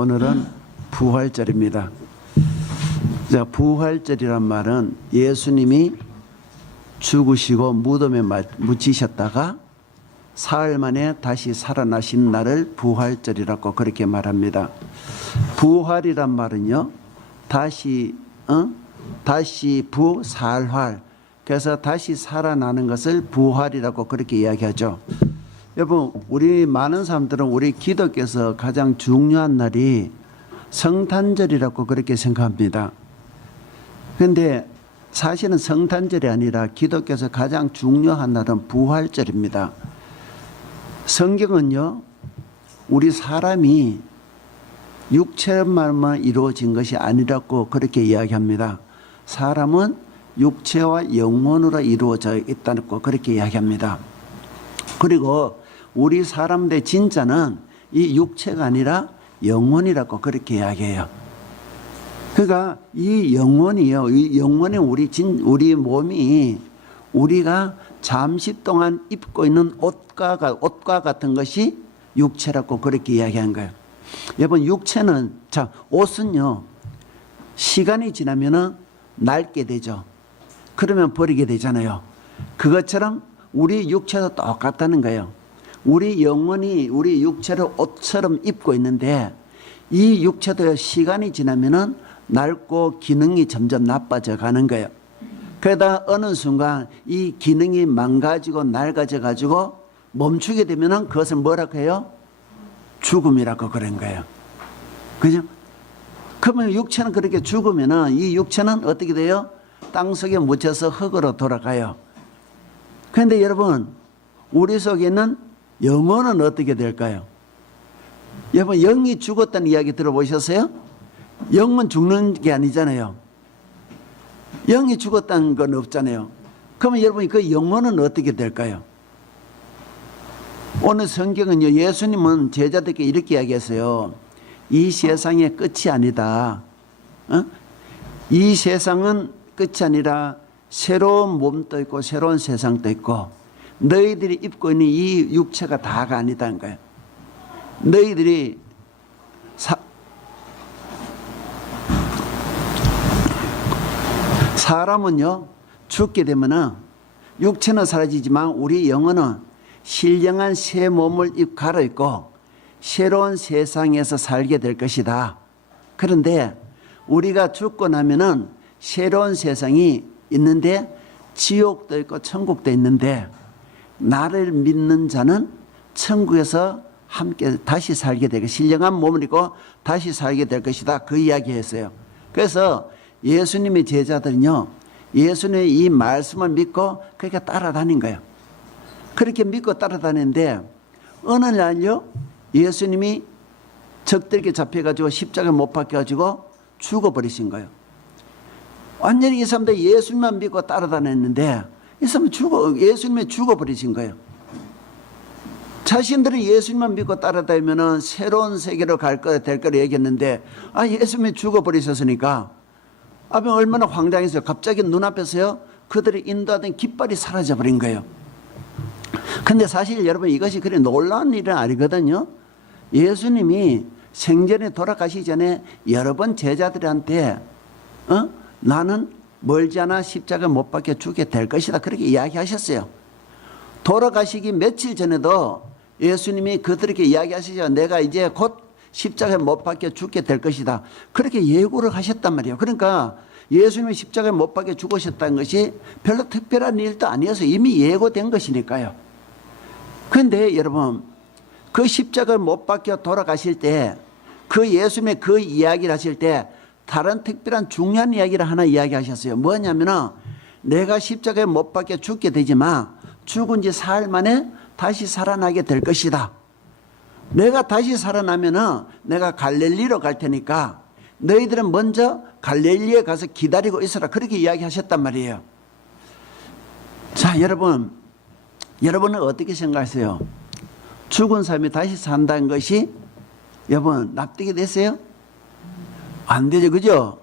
오늘은 부활절입니다. 자, 부활절이란 말은 예수님이 죽으시고 무덤에 묻히셨다가 사흘 만에 다시 살아나신 날을 부활절이라고 그렇게 말합니다. 부활이란 말은요, 다시 부살활, 그래서 다시 살아나는 것을 부활이라고 그렇게 이야기하죠. 여러분, 우리 많은 사람들은 우리 기독교에서 가장 중요한 날이 성탄절이라고 그렇게 생각합니다. 그런데 사실은 성탄절이 아니라 기독교에서 가장 중요한 날은 부활절입니다. 성경은요, 우리 사람이 육체만만 이루어진 것이 아니라고 그렇게 이야기합니다. 사람은 육체와 영혼으로 이루어져 있다고 그렇게 이야기합니다. 그리고 우리 사람들의 진짜는 이 육체가 아니라 영혼이라고 그렇게 이야기해요. 그러니까 이 영혼이요, 이 영혼의 우리 몸이 우리가 잠시 동안 입고 있는 옷과 같은 것이 육체라고 그렇게 이야기한 거예요. 여러분, 육체는, 자, 옷은요, 시간이 지나면은 낡게 되죠. 그러면 버리게 되잖아요. 그것처럼 우리 육체도 똑같다는 거예요. 우리 영혼이 우리 육체를 옷처럼 입고 있는데 이 육체도 시간이 지나면은 낡고 기능이 점점 나빠져 가는 거예요. 그러다 어느 순간 이 기능이 망가지고 낡아져 가지고 멈추게 되면은 그것을 뭐라고 해요? 죽음이라고 그런 거예요. 그죠? 그러면 육체는 그렇게 죽으면은 이 육체는 어떻게 돼요? 땅 속에 묻혀서 흙으로 돌아가요. 그런데 여러분, 우리 속에 있는 영혼은 어떻게 될까요? 여러분, 영이 죽었다는 이야기 들어보셨어요? 영은 죽는 게 아니잖아요. 영이 죽었다는 건 없잖아요. 그러면 여러분, 그 영혼은 어떻게 될까요? 오늘 성경은요, 예수님은 제자들에게 이렇게 이야기했어요. 이 세상의 끝이 아니다. 이 세상은 끝이 아니라 새로운 몸도 있고 새로운 세상도 있고 너희들이 입고 있는 이 육체가 다가 아니다는 거예요. 너희들이 사람은요, 죽게 되면은 육체는 사라지지만 우리 영혼은 신령한 새 몸을 갈아입고 새로운 세상에서 살게 될 것이다. 그런데 우리가 죽고 나면은 새로운 세상이 있는데 지옥도 있고 천국도 있는데 나를 믿는 자는 천국에서 함께 다시 살게 되고 신령한 몸을 입고 다시 살게 될 것이다. 그 이야기했어요. 그래서 예수님의 제자들은요, 예수님의 이 말씀을 믿고 그렇게 따라다닌 거예요. 그렇게 믿고 따라다니는데 어느 날요, 예수님이 적들에게 잡혀가지고 십자가에 못 박혀가지고 죽어버리신 거예요. 완전히 이 사람들 예수님만 믿고 따라다녔는데 이 사람은 예수님이 죽어버리신 거예요. 자신들이 예수님만 믿고 따라다니면 새로운 세계로 될 거라 얘기했는데 예수님이 죽어버리셨으니까 얼마나 황당했어요. 갑자기 눈앞에서요, 그들이 인도하던 깃발이 사라져버린 거예요. 근데 사실 여러분, 이것이 그리 놀라운 일은 아니거든요. 예수님이 생전에 돌아가시기 전에 여러 번 제자들한테 나는 멀지 않아 십자가 못 박혀 죽게 될 것이다, 그렇게 이야기하셨어요. 돌아가시기 며칠 전에도 예수님이 그들에게 이야기하시죠. 내가 이제 곧 십자가에 못 박혀 죽게 될 것이다, 그렇게 예고를 하셨단 말이에요. 그러니까 예수님이 십자가에 못 박혀 죽으셨다는 것이 별로 특별한 일도 아니어서 이미 예고된 것이니까요. 그런데 여러분, 그 십자가에 못 박혀 돌아가실 때 그 예수님의 그 이야기를 하실 때 다른 특별한 중요한 이야기를 하나 이야기하셨어요. 뭐냐면은 내가 십자가에 못 박혀 죽게 되지만 죽은 지 사흘 만에 다시 살아나게 될 것이다. 내가 다시 살아나면은 내가 갈릴리로 갈 테니까 너희들은 먼저 갈릴리에 가서 기다리고 있어라, 그렇게 이야기하셨단 말이에요. 자, 여러분은 어떻게 생각하세요? 죽은 사람이 다시 산다는 것이 여러분 납득이 되세요? 안 되죠, 그죠?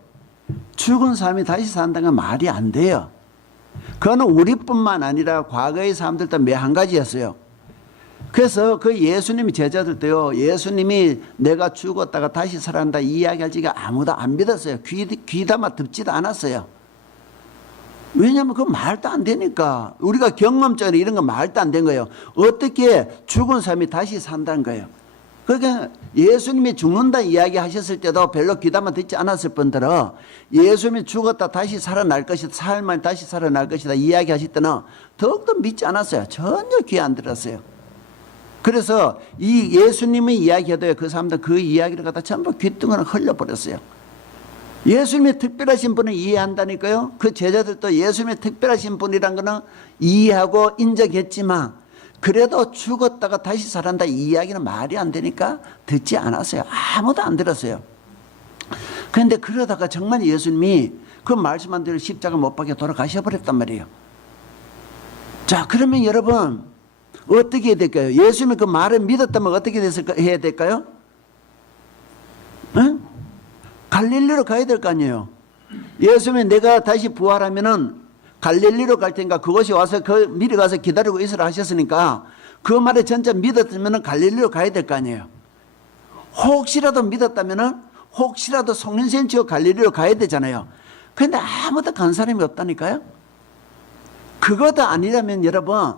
죽은 사람이 다시 산다는 건 말이 안 돼요. 그거는 우리뿐만 아니라 과거의 사람들도 매 한 가지였어요. 그래서 그 예수님이 제자들도요, 예수님이 내가 죽었다가 다시 살아난다 이 이야기할 적에 아무도 안 믿었어요. 귀담아 듣지도 않았어요. 왜냐하면 그거 말도 안 되니까. 우리가 경험적으로 이런 거 말도 안 된 거예요. 어떻게 죽은 사람이 다시 산다는 거예요. 그러니까 예수님이 죽는다 이야기 하셨을 때도 별로 귀담아 듣지 않았을 뿐더러 예수님이 죽었다 다시 살아날 것이다, 사흘 다시 살아날 것이다 이야기 하실 때는 더욱더 믿지 않았어요. 전혀 귀 안 들었어요. 그래서 이 예수님의 이야기해도 그 사람들 그 이야기를 갖다 전부 귓등으로 흘려버렸어요. 예수님이 특별하신 분을 이해한다니까요. 그 제자들도 예수님이 특별하신 분이란 거는 이해하고 인정했지만 그래도 죽었다가 다시 살아난다 이 이야기는 말이 안 되니까 듣지 않았어요. 아무도 안 들었어요. 그런데 그러다가 정말 예수님이 그 말씀한 대로 십자가 못 박혀 돌아가셔버렸단 말이에요. 자, 그러면 여러분 어떻게 해야 될까요? 예수님이 그 말을 믿었다면 어떻게 해야 될까요? 응? 갈릴리로 가야 될 거 아니에요. 예수님이 내가 다시 부활하면은 갈릴리로 갈 테니까 그곳에 와서 미리 가서 기다리고 있으라 하셨으니까 그 말에 진짜 믿었으면 갈릴리로 가야 될 거 아니에요. 혹시라도 믿었다면 혹시라도 속는셈 치고 갈릴리로 가야 되잖아요. 그런데 아무도 간 사람이 없다니까요. 그것도 아니라면 여러분,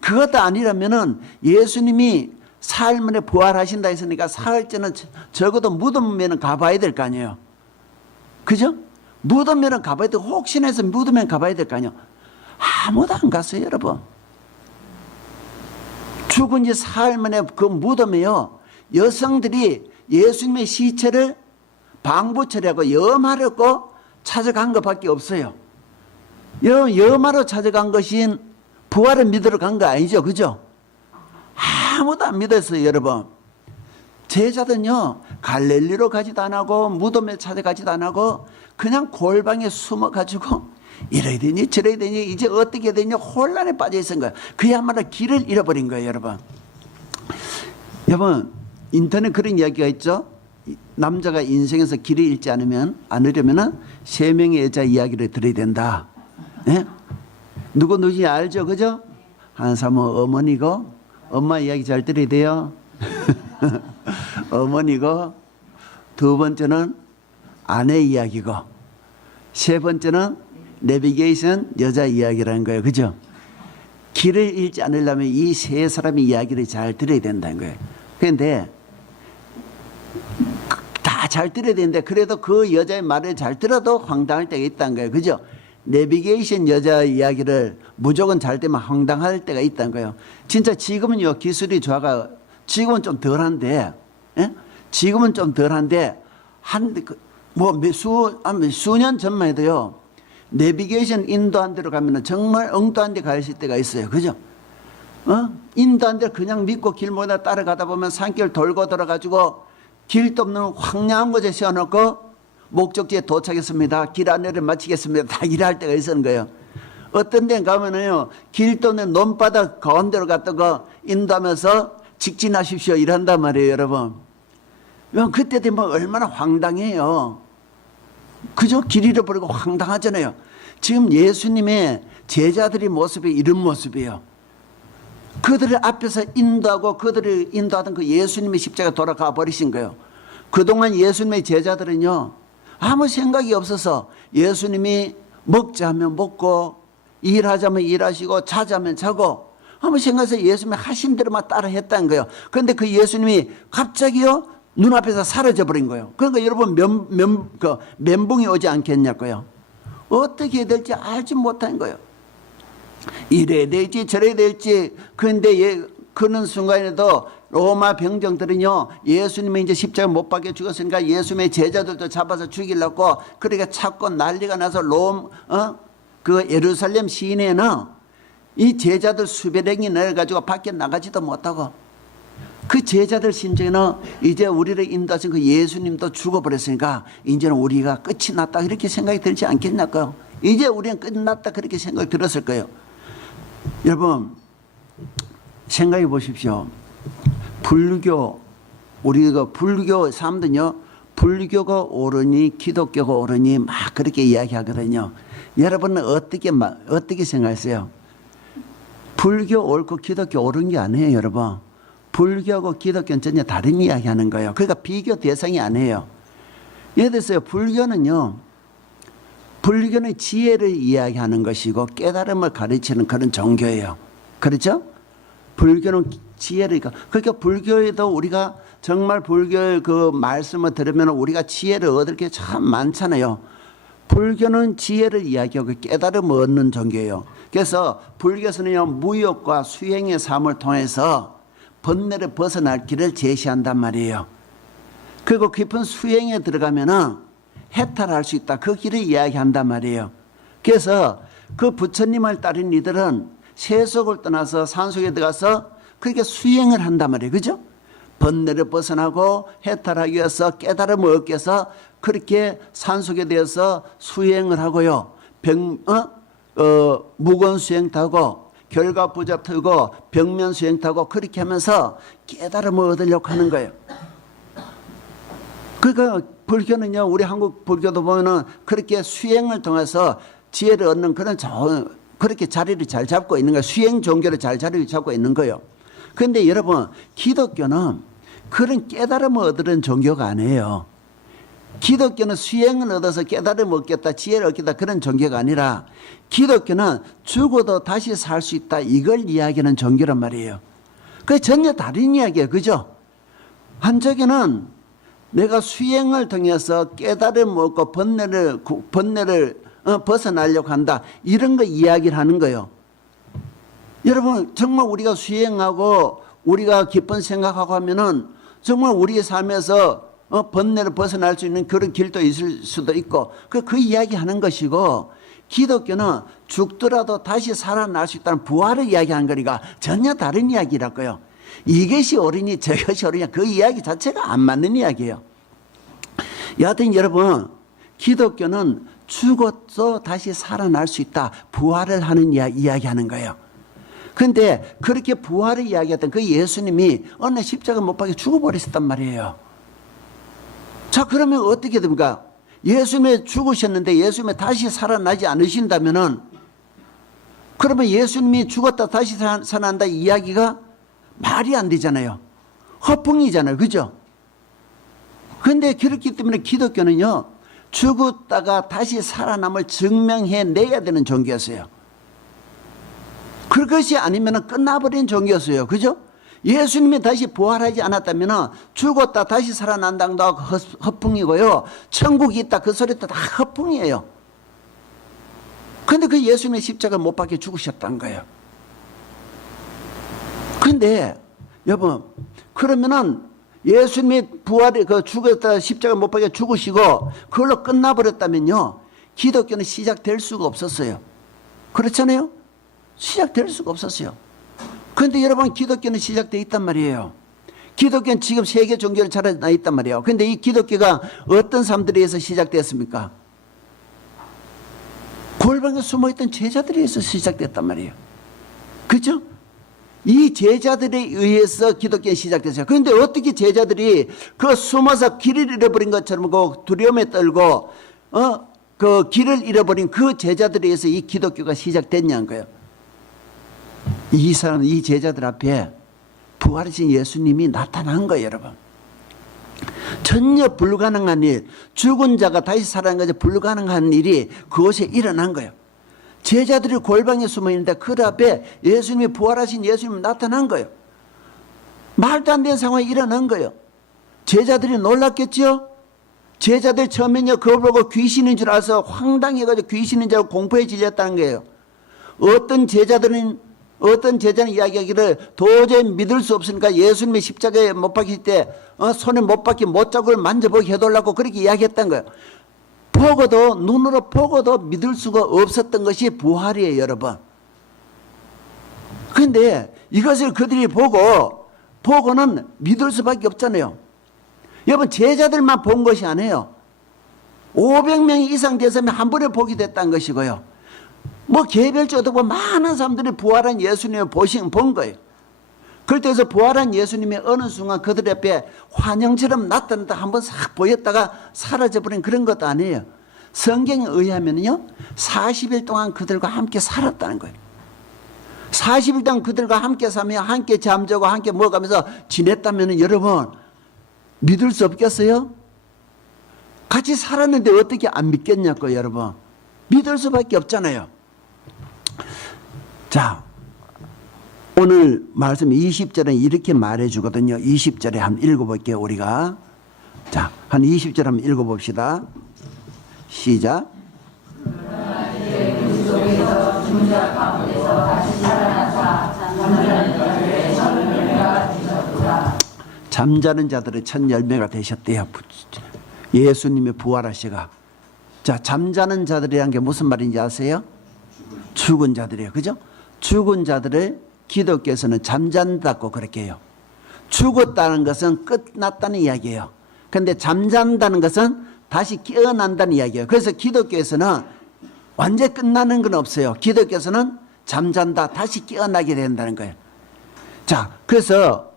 그것도 아니라면은 예수님이 사흘 만에 부활하신다 했으니까 사흘째는 적어도 무덤에는 가봐야 될 거 아니에요. 그죠? 무덤에는 가봐야 되고 혹시나 해서 무덤에 가봐야 될 거 아니에요. 아무도 안 갔어요, 여러분. 죽은 지 사흘 만에 그 무덤에요, 여성들이 예수님의 시체를 방부처리하고 염하려고 찾아간 것밖에 없어요. 염하러 찾아간 것인 부활을 믿으러 간 거 아니죠, 그죠? 아무도 안 믿었어요, 여러분. 제자들은요, 갈릴리로 가지도 안 하고 무덤에 찾아가지도 안 하고 그냥 골방에 숨어가지고 이래야 되니 저래야 되니 이제 어떻게 되니 혼란에 빠져 있은 거예요. 그야말로 길을 잃어버린 거예요, 여러분. 여러분, 인터넷 그런 이야기가 있죠. 남자가 인생에서 길을 잃지 않으려면 3명의 여자 이야기를 들어야 된다. 예? 누구지 알죠, 그죠? 한 사람은 어머니고, 엄마 이야기 잘 들어야 돼요. 어머니고, 두 번째는 아내 이야기고, 세 번째는 내비게이션 여자 이야기라는 거예요. 그죠? 길을 잃지 않으려면 이 세 사람의 이야기를 잘 들어야 된다는 거예요. 그런데 다 잘 들어야 되는데 그래도 그 여자의 말을 잘 들어도 황당할 때가 있다는 거예요. 그죠? 내비게이션 여자 이야기를 무조건 잘 되면 황당할 때가 있다는 거예요. 진짜 지금은요, 기술이 좋아가 지금은 좀 덜한데, 예? 지금은 좀 덜한데 수년 전만 해도요, 내비게이션 인도한 데로 가면은 정말 엉뚱한 데 가실 때가 있어요. 그죠? 인도한 데를 그냥 믿고 길목에다 따라가다 보면 산길 돌고 돌아가지고 길도 없는 황량한 곳에 세워놓고 목적지에 도착했습니다. 길 안내를 마치겠습니다. 다 일할 때가 있었는 거예요. 어떤 데 가면은요, 길도 없는 논바닥 가운데로 갔다가 인도하면서 직진하십시오 이런단 말이에요, 여러분. 그때 되면 얼마나 황당해요. 그저 길 잃어버리고 황당하잖아요. 지금 예수님의 제자들의 모습이 이런 모습이에요. 그들을 앞에서 인도하고 그들을 인도하던 그 예수님의 십자가 돌아가 버리신 거예요. 그동안 예수님의 제자들은요, 아무 생각이 없어서 예수님이 먹자 하면 먹고 일하자면 일하시고 자자면 자고 아무 생각해서 예수님이 하신 대로만 따라 했다는 거예요. 그런데 그 예수님이 갑자기요, 눈앞에서 사라져 버린 거예요. 그러니까 여러분 멘붕이 오지 않겠냐고요. 어떻게 해야 될지 알지 못한 거예요. 이래야 될지 저래야 될지. 그런데 그런 순간에도 로마 병정들은요, 예수님이 이제 십자가 못 박혀 죽었으니까 예수님의 제자들도 잡아서 죽이려고 그러니까 찾고 난리가 나서 그 예루살렘 시내는 이 제자들 수배령이 내려가지고 밖에 나가지도 못하고, 그 제자들 심정에는 이제 우리를 인도하신 그 예수님도 죽어버렸으니까 이제는 우리가 끝이 났다 이렇게 생각이 들지 않겠냐고요. 이제 우리는 끝났다 그렇게 생각이 들었을 거예요. 여러분 생각해 보십시오. 우리가 불교 사람들은요, 불교가 옳으니 기독교가 옳으니 막 그렇게 이야기하거든요. 여러분은 어떻게 생각하세요? 불교 옳고 기독교 옳은 게 아니에요, 여러분. 불교하고 기독교는 전혀 다른 이야기 하는 거예요. 그러니까 비교 대상이 아니에요. 예를 들어서 불교는 지혜를 이야기하는 것이고 깨달음을 가르치는 그런 종교예요. 그렇죠? 불교는 지혜를, 그러니까 불교에도 우리가 정말 불교의 그 말씀을 들으면 우리가 지혜를 얻을 게 참 많잖아요. 불교는 지혜를 이야기하고 깨달음을 얻는 종교예요. 그래서 불교에서는요, 무욕과 수행의 삶을 통해서 번뇌를 벗어날 길을 제시한단 말이에요. 그리고 깊은 수행에 들어가면은 해탈할 수 있다. 그 길을 이야기한단 말이에요. 그래서 그 부처님을 따른 이들은 세속을 떠나서 산속에 들어가서 그렇게 수행을 한단 말이에요. 그죠? 번뇌를 벗어나고 해탈하기 위해서 깨달음을 얻기 위해서 그렇게 산속에 대해서 수행을 하고요. 무건 수행 타고 결과부잡 타고 벽면 수행 타고 그렇게 하면서 깨달음을 얻으려고 하는 거예요. 그러니까 불교는요, 우리 한국 불교도 보면은 그렇게 수행을 통해서 지혜를 얻는 그런 그렇게 자리를 잘 잡고 있는 거예요. 수행 종교를 잘 자리를 잡고 있는 거예요. 그런데 여러분, 기독교는 그런 깨달음을 얻으는 종교가 아니에요. 기독교는 수행을 얻어서 깨달음을 얻겠다, 지혜를 얻겠다 그런 종교가 아니라 기독교는 죽어도 다시 살 수 있다, 이걸 이야기하는 종교란 말이에요. 그게 전혀 다른 이야기예요. 그죠? 한쪽에는 내가 수행을 통해서 깨달음을 얻고 번뇌를 벗어나려고 한다, 이런 거 이야기를 하는 거예요. 여러분, 정말 우리가 수행하고 우리가 기쁜 생각하고 하면은 정말 우리의 삶에서 번뇌를 벗어날 수 있는 그런 길도 있을 수도 있고 그 이야기 하는 것이고, 기독교는 죽더라도 다시 살아날 수 있다는 부활을 이야기하는 거니까 전혀 다른 이야기라고요. 이것이 옳으니 저것이 옳으냐, 그 이야기 자체가 안 맞는 이야기예요. 여하튼 여러분, 기독교는 죽어도 다시 살아날 수 있다, 부활을 하는 이야기하는 거예요. 그런데 그렇게 부활을 이야기했던 그 예수님이 어느 날 십자가 못 박혀 죽어버렸단 말이에요. 자, 그러면 어떻게 됩니까? 예수님이 죽으셨는데 예수님이 다시 살아나지 않으신다면은, 그러면 예수님이 죽었다 다시 살아난다 이야기가 말이 안 되잖아요. 허풍이잖아요. 그죠? 그런데 그렇기 때문에 기독교는요, 죽었다가 다시 살아남을 증명해내야 되는 종교였어요. 그것이 아니면 끝나버린 종교였어요. 그죠? 예수님이 다시 부활하지 않았다면 죽었다 다시 살아난다는 거 허풍이고요. 천국이 있다 그 소리도 다 허풍이에요. 그런데 그 예수님의 십자가 못 박혀 죽으셨다는 거예요. 그런데 여러분, 그러면은 예수님이 부활이 죽었다 십자가 못 박혀 죽으시고 그걸로 끝나버렸다면요, 기독교는 시작될 수가 없었어요. 그렇잖아요? 시작될 수가 없었어요. 그런데 여러분, 기독교는 시작되어 있단 말이에요. 기독교는 지금 세계 종교를 자라나 있단 말이에요. 그런데 이 기독교가 어떤 사람들에 의해서 시작됐습니까? 골방에 숨어있던 제자들에 의해서 시작됐단 말이에요. 그렇죠? 이 제자들에 의해서 기독교는 시작됐어요. 그런데 어떻게 제자들이 그 숨어서 길을 잃어버린 것처럼 그 두려움에 떨고 그 길을 잃어버린 그 제자들에 의해서 이 기독교가 시작됐냐는 거예요. 이 제자들 앞에 부활하신 예수님이 나타난 거예요, 여러분. 전혀 불가능한 일, 죽은 자가 다시 살아난 것이 불가능한 일이 그곳에 일어난 거예요. 제자들이 골방에 숨어 있는데 그 앞에 예수님이 부활하신 예수님이 나타난 거예요. 말도 안 되는 상황이 일어난 거예요. 제자들이 놀랐겠죠? 제자들 처음에는요, 그걸 보고 귀신인 줄 알아서 황당해가지고 귀신인 줄 알고 공포에 질렸다는 거예요. 어떤 제자는 이야기하기를 도저히 믿을 수 없으니까 예수님이 십자가에 못 박힐 때 손에 못 박힌 못자국을 만져보게 해달라고 그렇게 이야기했던 거예요. 눈으로 보고도 믿을 수가 없었던 것이 부활이에요, 여러분. 그런데 이것을 그들이 보고는 믿을 수밖에 없잖아요. 여러분, 제자들만 본 것이 아니에요. 500명 이상 되서면 한 번에 보게 됐다는 것이고요. 개별적으로 많은 사람들이 부활한 예수님을 본 거예요. 그래서 부활한 예수님이 어느 순간 그들 앞에 환영처럼 나타났다 한번 싹 보였다가 사라져버린 그런 것도 아니에요. 성경에 의하면요, 40일 동안 그들과 함께 살았다는 거예요. 40일 동안 그들과 함께 사며 함께 잠자고 함께 먹으면서 지냈다면 여러분 믿을 수 없겠어요? 같이 살았는데 어떻게 안 믿겠냐고 여러분. 믿을 수밖에 없잖아요. 자, 오늘 말씀 20절에 이렇게 말해 주거든요. 20절에 한번 읽어볼게요 우리가. 자, 한 20절 한번 읽어봅시다. 시작. 잠자는 자들의 첫 열매가 되셨대요. 예수님이 부활하시가. 자, 잠자는 자들이란 게 무슨 말인지 아세요? 죽은 자들이에요. 그죠? 죽은 자들을 기독교에서는 잠잔다고 그렇게 해요. 죽었다는 것은 끝났다는 이야기예요. 그런데 잠잔다는 것은 다시 깨어난다는 이야기예요. 그래서 기독교에서는 완전히 끝나는 건 없어요. 기독교에서는 잠잔다, 다시 깨어나게 된다는 거예요. 자, 그래서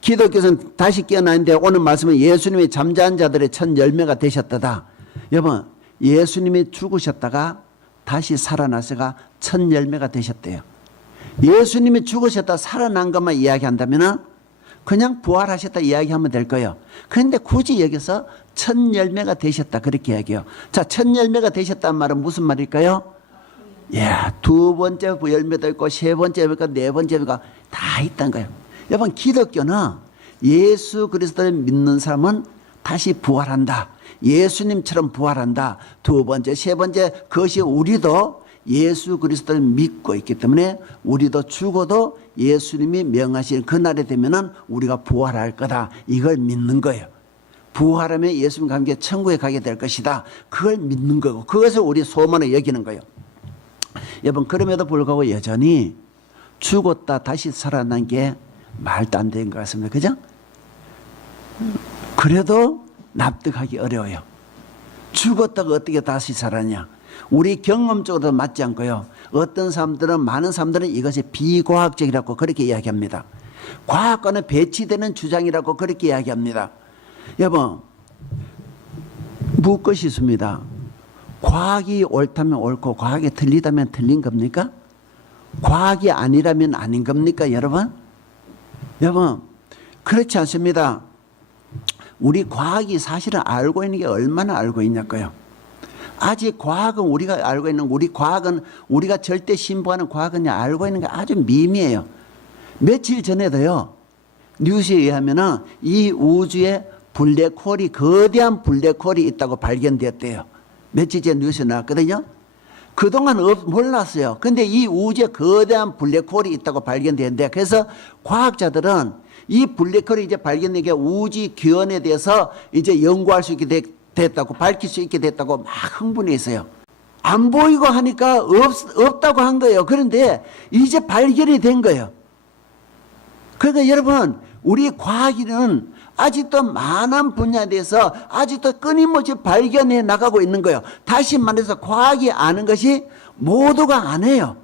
기독교에서는 다시 깨어나는데 오늘 말씀은 예수님이 잠자는 자들의 첫 열매가 되셨다. 여러분, 예수님이 죽으셨다가 다시 살아나서가 첫 열매가 되셨대요. 예수님이 죽으셨다 살아난 것만 이야기한다면 그냥 부활하셨다 이야기하면 될 거예요. 그런데 굳이 여기서 첫 열매가 되셨다 그렇게 이야기해요. 자, 첫 열매가 되셨다는 말은 무슨 말일까요? 예, 두 번째 열매도 있고 세 번째 열매가 네 번째 열매가 다 있다는 거예요. 여러분, 기독교는 예수 그리스도를 믿는 사람은 다시 부활한다. 예수님처럼 부활한다. 두 번째, 세 번째, 그것이 우리도 예수 그리스도를 믿고 있기 때문에 우리도 죽어도 예수님이 명하신 그날이 되면은 우리가 부활할 거다. 이걸 믿는 거예요. 부활하면 예수님과 함께 천국에 가게 될 것이다. 그걸 믿는 거고 그것을 우리 소망에 여기는 거예요. 여러분, 그럼에도 불구하고 여전히 죽었다 다시 살아난 게 말도 안 되는 것 같습니다. 그죠? 그래도 납득하기 어려워요. 죽었다가 어떻게 다시 살았냐. 우리 경험적으로도 맞지 않고요. 어떤 사람들은, 많은 사람들은 이것이 비과학적이라고 그렇게 이야기합니다. 과학과는 배치되는 주장이라고 그렇게 이야기합니다. 여러분, 묻고 싶습니다. 과학이 옳다면 옳고 과학이 틀리다면 틀린 겁니까? 과학이 아니라면 아닌 겁니까, 여러분? 여러분, 그렇지 않습니다. 우리 과학이 사실은 알고 있는 게 얼마나 알고 있냐고요. 아직 과학은 우리가 알고 있는, 우리 과학은, 우리가 절대 신봉하는 과학은 알고 있는 게 아주 미미해요. 며칠 전에도요, 뉴스에 의하면은 이 우주에 블랙홀이, 거대한 블랙홀이 있다고 발견되었대요. 며칠 전에 뉴스에 나왔거든요. 그동안 몰랐어요. 근데 이 우주에 거대한 블랙홀이 있다고 발견되는데, 그래서 과학자들은 이 블랙홀이 이제 발견된 게 우주 기원에 대해서 이제 연구할 수 있게 됐다고, 밝힐 수 있게 됐다고 막 흥분해 있어요. 안 보이고 하니까 없다고 한 거예요. 그런데 이제 발견이 된 거예요. 그러니까 여러분, 우리 과학인은 아직도 많은 분야에 대해서 아직도 끊임없이 발견해 나가고 있는 거예요. 다시 말해서 과학이 아는 것이 모두가 안 해요.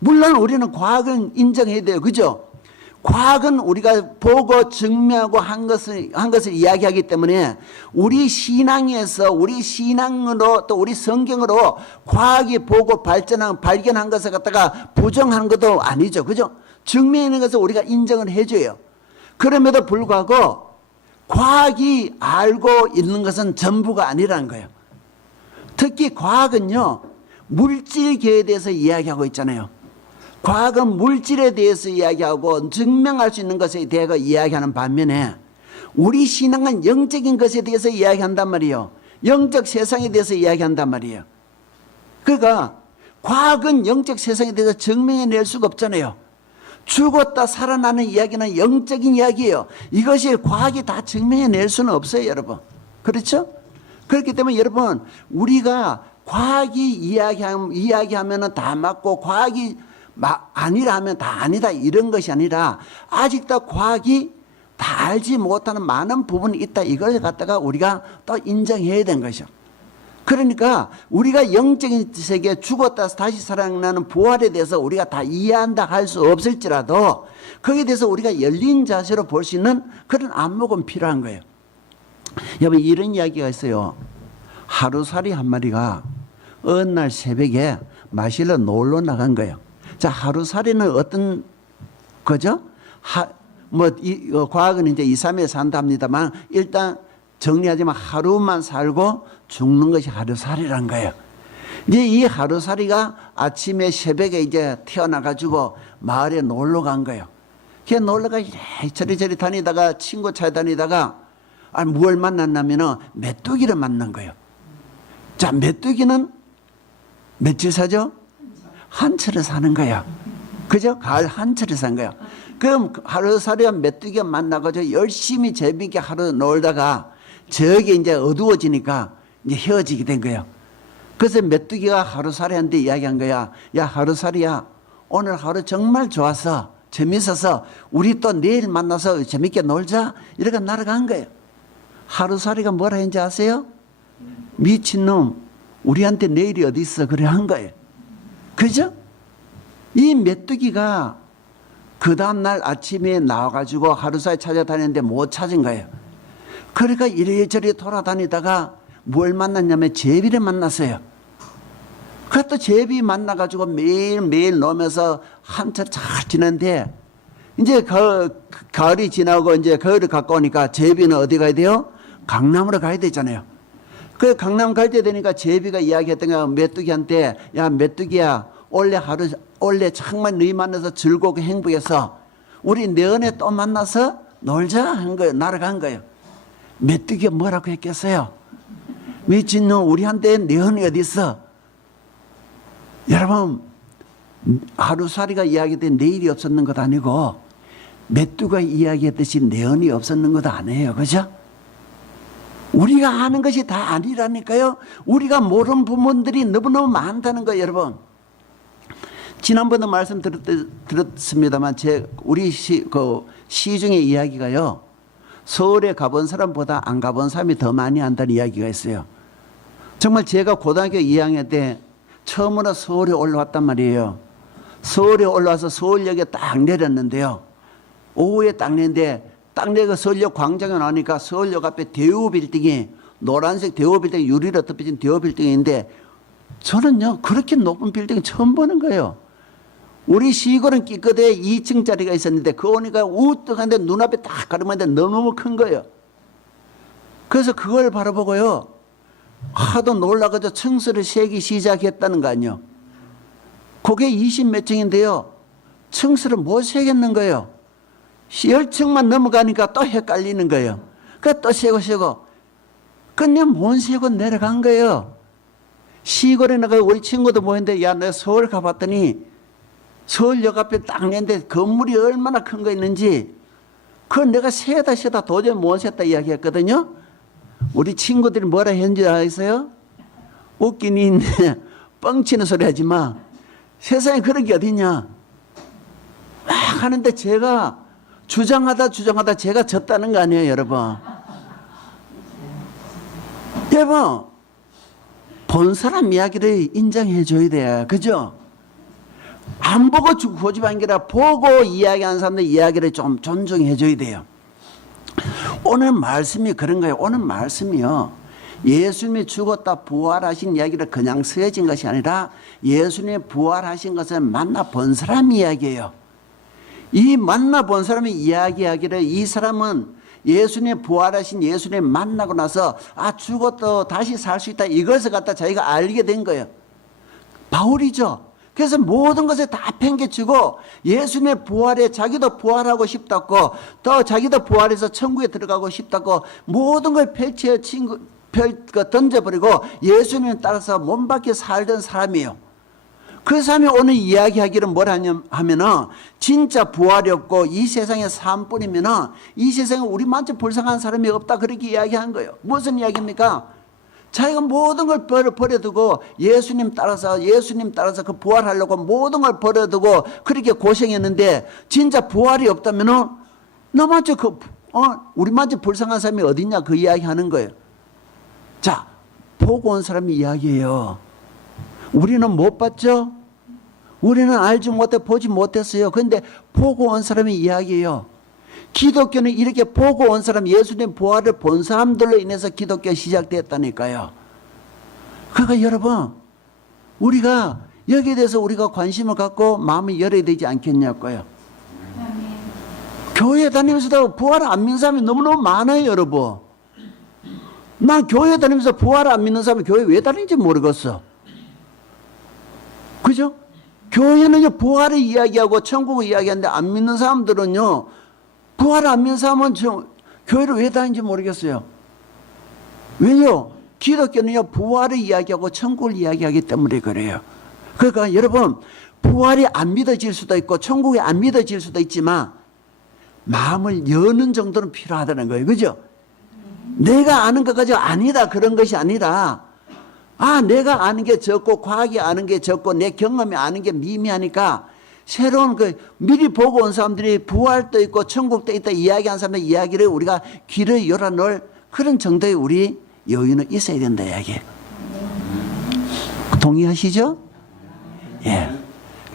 물론 우리는 과학은 인정해야 돼요. 그죠? 과학은 우리가 보고 증명하고 한 것을 이야기하기 때문에 우리 신앙에서, 우리 신앙으로 또 우리 성경으로 과학이 보고 발견한 것을 갖다가 부정하는 것도 아니죠. 그죠? 증명하는 것을 우리가 인정을 해줘요. 그럼에도 불구하고 과학이 알고 있는 것은 전부가 아니라는 거예요. 특히 과학은요, 물질계에 대해서 이야기하고 있잖아요. 과학은 물질에 대해서 이야기하고 증명할 수 있는 것에 대해 이야기하는 반면에 우리 신앙은 영적인 것에 대해서 이야기한단 말이에요. 영적 세상에 대해서 이야기한단 말이에요. 그러니까 과학은 영적 세상에 대해서 증명해낼 수가 없잖아요. 죽었다 살아나는 이야기는 영적인 이야기예요. 이것이 과학이 다 증명해낼 수는 없어요, 여러분. 그렇죠? 그렇기 때문에 여러분, 우리가 과학이 이야기하면 다 맞고 과학이 아니라 하면 다 아니다, 이런 것이 아니라 아직도 과학이 다 알지 못하는 많은 부분이 있다, 이걸 갖다가 우리가 또 인정해야 되는 것이죠. 그러니까 우리가 영적인 세계에 죽었다 다시 살아나는 부활에 대해서 우리가 다 이해한다 할 수 없을지라도 거기에 대해서 우리가 열린 자세로 볼 수 있는 그런 안목은 필요한 거예요. 여러분, 이런 이야기가 있어요. 하루살이 한 마리가 어느 날 새벽에 마실러 놀러 나간 거예요. 자, 하루살이는 어떤 거죠? 과학은 이제 2, 3일 산답니다만 일단 정리하자면 하루만 살고 죽는 것이 하루살이란 거예요. 이제 이 하루살이가 아침에 새벽에 이제 태어나가지고 마을에 놀러 간 거예요. 걔 놀러가 이리저리 다니다가 친구 차에 다니다가 뭘 만났냐면은 메뚜기를 만난 거예요. 자, 메뚜기는 며칠 사죠? 한철을 사는 거예요. 그죠? 가을 한철을 산 거예요. 그럼 하루살이와 메뚜기가 만나가지고 열심히 재미있게 하루 놀다가 저기 이제 어두워지니까 이제 헤어지게 된 거예요. 그래서 메뚜기가 하루살이한테 이야기한 거야. 야, 하루살이야, 오늘 하루 정말 좋았어. 재밌어서 우리 또 내일 만나서 재밌게 놀자. 이렇게 날아간 거예요. 하루살이가 뭐라 했는지 아세요? 미친놈, 우리한테 내일이 어디 있어? 그래 한 거예요. 그죠? 이 메뚜기가 그 다음날 아침에 나와가지고 하루살이 찾아다녔는데 못 찾은 거예요. 그러니까 이리저리 돌아다니다가 뭘 만났냐면 제비를 만났어요. 그래서 또 제비 만나가지고 매일매일 놀면서 한참 잘 지냈는데 이제 가을이 지나고 이제 가을이 가까우니까 제비는 어디 가야 돼요? 강남으로 가야 되잖아요. 그 강남 갈 때 되니까 제비가 이야기했던 게 메뚜기한테, 야, 메뚜기야, 원래 정말 너희 만나서 즐겁고 행복해서 우리 내년에 또 만나서 놀자 한 거예요. 날아간 거예요. 메뚜기가 뭐라고 했겠어요? 미친놈, 우리한테 내년이 어디 있어? 여러분, 하루살이가 이야기했던 내일이 없었는 것 아니고 메뚜기가 이야기했듯이 내연이 없었는 것도 아니에요. 그죠? 우리가 아는 것이 다 아니라니까요. 우리가 모르는 부분들이 너무너무 많다는 거예요, 여러분. 지난번에 말씀드렸습니다만 우리 시중의 이야기가요, 서울에 가본 사람보다 안 가본 사람이 더 많이 한다는 이야기가 있어요. 정말 제가 고등학교 2학년 때 처음으로 서울에 올라왔단 말이에요. 서울에 올라와서 서울역에 딱 내렸는데요. 오후에 딱 내는데 딱 내가 서울역 광장에 나오니까 서울역 앞에 대우빌딩이, 노란색 대우빌딩, 유리로 덮여진 대우빌딩인데 저는요, 그렇게 높은 빌딩 처음 보는 거예요. 우리 시골은 끼끗해 2층짜리가 있었는데 그거 오니까 우뚝한데 눈앞에 딱 가르마는데 너무너무 큰 거예요. 그래서 그걸 바라보고요, 하도 놀라가지고 층수를 세기 시작했다는 거 아니에요. 그게 20몇 층인데요, 층수를 못 세겠는 거예요. 10층만 넘어가니까 또 헷갈리는 거예요. 그러니까 또 세고 그냥 못 세고 내려간 거예요. 시골에 나가 우리 친구도 모였는데, 야, 내가 서울 가봤더니 서울역 앞에 딱 냈는데 건물이 얼마나 큰 거 있는지 그건 내가 세다 도저히 못 셌다 이야기했거든요. 우리 친구들이 뭐라 했는지 아세요? 웃긴 있네. 뻥치는 소리 하지 마. 세상에 그런 게 어딨냐. 막 하는데 제가 주장하다 제가 졌다는 거 아니에요, 여러분. 여러분, 본 사람 이야기를 인정해 줘야 돼요. 그죠? 안 보고 고집한 게 아니라 보고 이야기하는 사람들 이야기를 좀 존중해 줘야 돼요. 오늘 말씀이 그런 거예요. 오늘 말씀이요, 예수님이 죽었다 부활하신 이야기를 그냥 쓰여진 것이 아니라 예수님이 부활하신 것을 만나본 사람 이야기예요. 이 만나본 사람이 이야기하기를 이 사람은 예수님 부활하신 예수님 만나고 나서 죽었다 다시 살 수 있다, 이것을 갖다 자기가 알게 된 거예요. 바울이죠. 그래서 모든 것을 다 팽개치고 예수님의 부활에 자기도 부활하고 싶다고, 또 자기도 부활해서 천국에 들어가고 싶다고 모든 걸 던져버리고 예수님 따라서 몸밖에 살던 사람이에요. 그 사람이 오늘 이야기하기를 뭐라 하면은, 진짜 부활이 없고 이 세상에 삶뿐이면은 이 세상에 우리만큼 불쌍한 사람이 없다, 그렇게 이야기한 거예요. 무슨 이야기입니까? 자기가 모든 걸 버려두고 예수님 따라서 그 부활하려고 모든 걸 버려두고 그렇게 고생했는데, 진짜 부활이 없다면은 너만큼 우리만큼 불쌍한 사람이 어딨냐, 그 이야기 하는 거예요. 자, 보고 온 사람이 이야기해요. 우리는 못 봤죠? 우리는 알지 못해 보지 못했어요. 그런데 보고 온 사람이 이야기해요. 기독교는 이렇게 보고 온 사람, 예수님 부활을 본 사람들로 인해서 기독교가 시작됐다니까요. 그러니까 여러분, 우리가 여기에 대해서 우리가 관심을 갖고 마음이 열어야 되지 않겠냐고요. 교회 다니면서도 부활 안 믿는 사람이 너무너무 많아요, 여러분. 난 교회 다니면서 부활 안 믿는 사람이 교회 왜 다니는지 모르겠어. 그죠? 교회는 부활을 이야기하고 천국을 이야기하는데 안 믿는 사람들은요, 부활을 안 믿는 사람은 교회를 왜 다니는지 모르겠어요. 왜요? 기독교는요, 부활을 이야기하고 천국을 이야기하기 때문에 그래요. 그러니까 여러분, 부활이 안 믿어질 수도 있고 천국이 안 믿어질 수도 있지만 마음을 여는 정도는 필요하다는 거예요. 그죠? 내가 아는 것 가지고 아니다 그런 것이 아니라, 내가 아는 게 적고 과학이 아는 게 적고 내 경험이 아는 게 미미하니까 새로운 미리 보고 온 사람들이 부활도 있고 천국도 있다 이야기한 사람의 이야기를 우리가 귀를 열어놓을 그런 정도의 우리 여유는 있어야 된다 이야기예요. 동의하시죠? 예.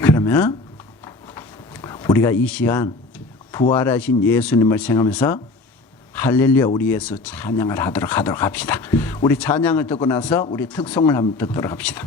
그러면 우리가 이 시간 부활하신 예수님을 생각하면서 할렐루야 우리 예수 찬양을 하도록 합시다. 우리 찬양을 듣고 나서 우리 특송을 한번 듣도록 합시다.